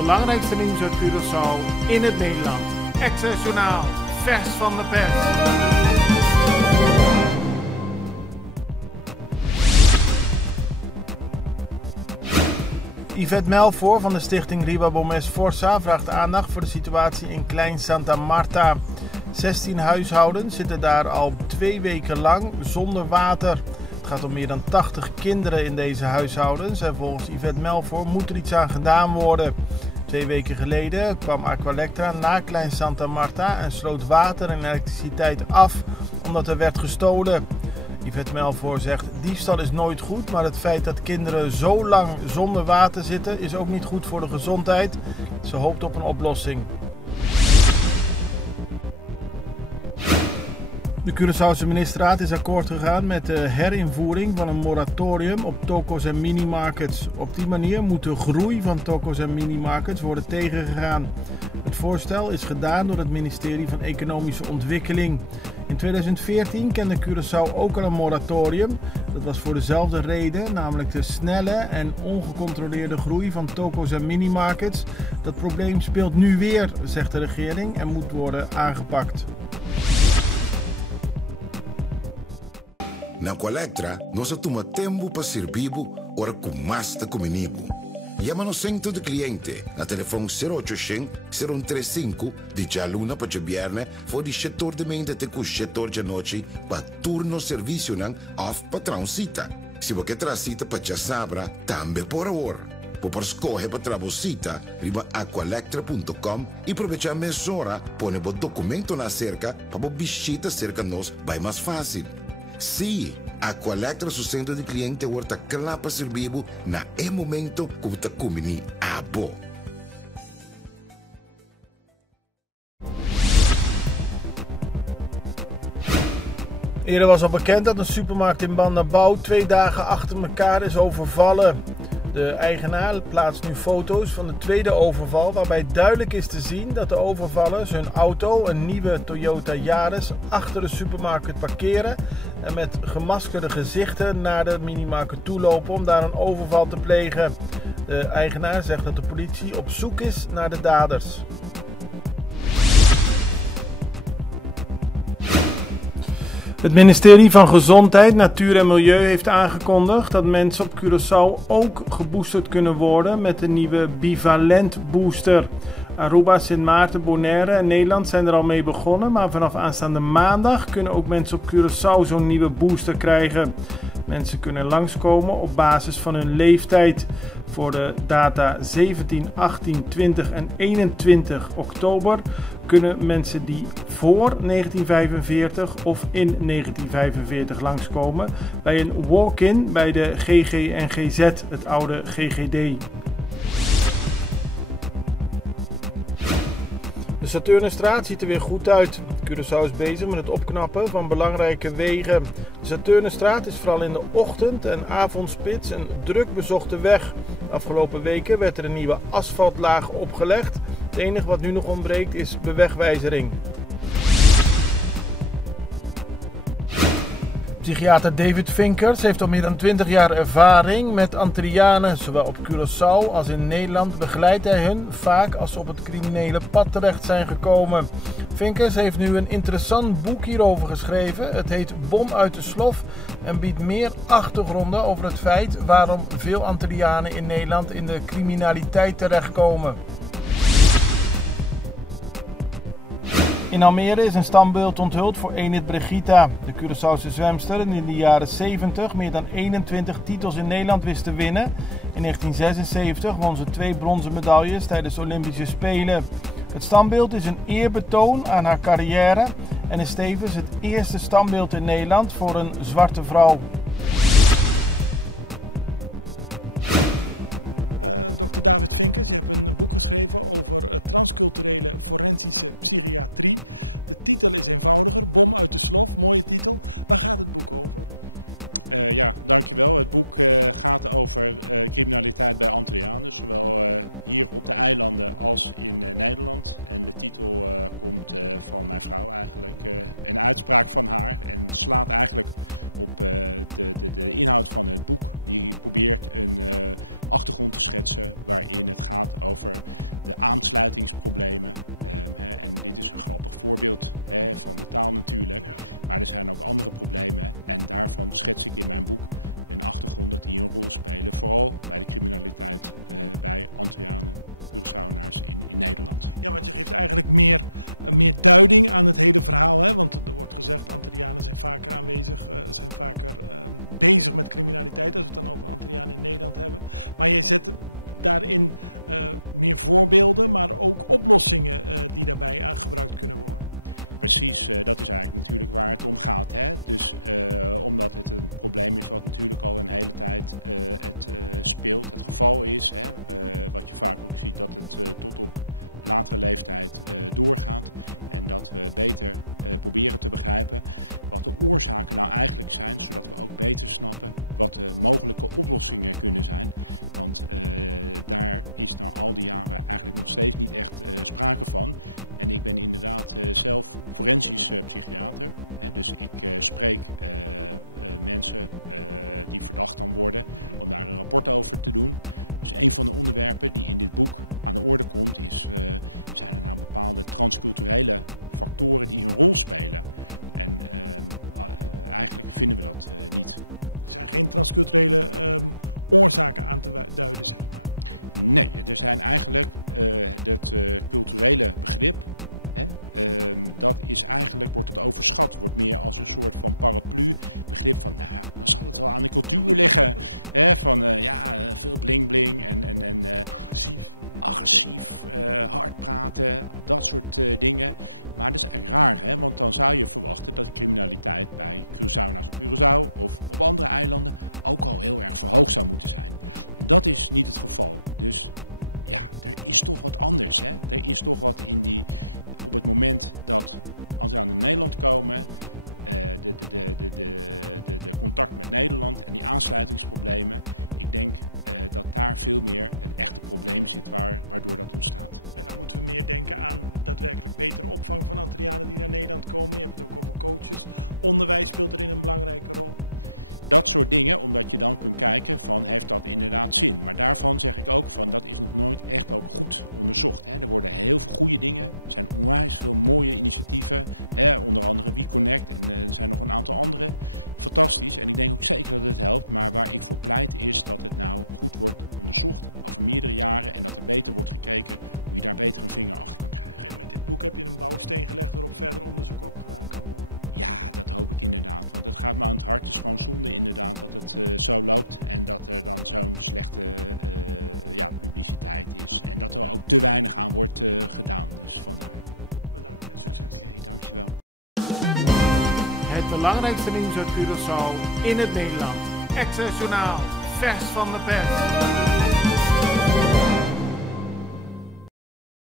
belangrijkste nieuws uit Curaçao in het Nederland. Access Journaal, vers van de pers. Yvette Melvoor van de stichting Ribabomés Forza vraagt aandacht voor de situatie in Klein Santa Marta. 16 huishoudens zitten daar al 2 weken lang zonder water. Het gaat om meer dan 80 kinderen in deze huishoudens en volgens Yvette Melvoor moet er iets aan gedaan worden. 2 weken geleden kwam Aqualectra naar Klein Santa Marta en sloot water en elektriciteit af omdat er werd gestolen. Yvette Melvoor zegt: diefstal is nooit goed, maar het feit dat kinderen zo lang zonder water zitten is ook niet goed voor de gezondheid. Ze hoopt op een oplossing. De Curaçaose ministerraad is akkoord gegaan met de herinvoering van een moratorium op toko's en minimarkets. Op die manier moet de groei van toko's en minimarkets worden tegengegaan. Het voorstel is gedaan door het ministerie van Economische Ontwikkeling. In 2014 kende Curaçao ook al een moratorium. Dat was voor dezelfde reden, namelijk de snelle en ongecontroleerde groei van toko's en minimarkets. Dat probleem speelt nu weer, zegt de regering, en moet worden aangepakt. Na Aqualectra, nós toma tempo para servir ora com mais de comunibo. Llama no centro de cliente na telefone 0800-035 de Jaluna para Jabierne voor die setor de mente te com setor de noite para turno serviço nang off patrão cita. Se você tracita para Jasabra, também por hora. Por escolher para trabocita, riba aqualectra.com e aproveitar a mesora, põe o documento na cerca para a visita cerca nós vai mais fácil. Sim, Aqualectra su centro de cliente wordt klaar para servir na momento que você comini abo. Eerder was al bekend dat een supermarkt in Bandabau 2 dagen achter elkaar is overvallen. De eigenaar plaatst nu foto's van de tweede overval waarbij duidelijk is te zien dat de overvallers hun auto, een nieuwe Toyota Yaris, achter de supermarkt parkeren en met gemaskerde gezichten naar de minimarkt toe lopen om daar een overval te plegen. De eigenaar zegt dat de politie op zoek is naar de daders. Het ministerie van Gezondheid, Natuur en Milieu heeft aangekondigd dat mensen op Curaçao ook geboosterd kunnen worden met de nieuwe Bivalent booster. Aruba, Sint Maarten, Bonaire en Nederland zijn er al mee begonnen, maar vanaf aanstaande maandag kunnen ook mensen op Curaçao zo'n nieuwe booster krijgen. Mensen kunnen langskomen op basis van hun leeftijd. Voor de data 17, 18, 20 en 21 oktober kunnen mensen die voor 1945 of in 1945 langskomen bij een walk-in bij de GGNGZ, het oude GGD. De Saturnusstraat ziet er weer goed uit. Curaçao is bezig met het opknappen van belangrijke wegen. De Saturnusstraat is vooral in de ochtend- en avondspits een druk bezochte weg. De afgelopen weken werd er een nieuwe asfaltlaag opgelegd. Het enige wat nu nog ontbreekt is bewegwijzering. Psychiater David Vinkers heeft al meer dan 20 jaar ervaring met Antillianen. Zowel op Curaçao als in Nederland begeleidt hij hun vaak als ze op het criminele pad terecht zijn gekomen. Vinkers heeft nu een interessant boek hierover geschreven. Het heet Bom uit de Slof en biedt meer achtergronden over het feit waarom veel Antillianen in Nederland in de criminaliteit terechtkomen. In Almere is een standbeeld onthuld voor Enid Brigitta, de Curaçaose zwemster die in de jaren 70 meer dan 21 titels in Nederland wist te winnen. In 1976 won ze 2 bronzen medailles tijdens de Olympische Spelen. Het standbeeld is een eerbetoon aan haar carrière en is tevens het eerste standbeeld in Nederland voor een zwarte vrouw. belangrijkste nieuws uit Curaçao in het Nederlands. Extra Journaal, vers van de pers.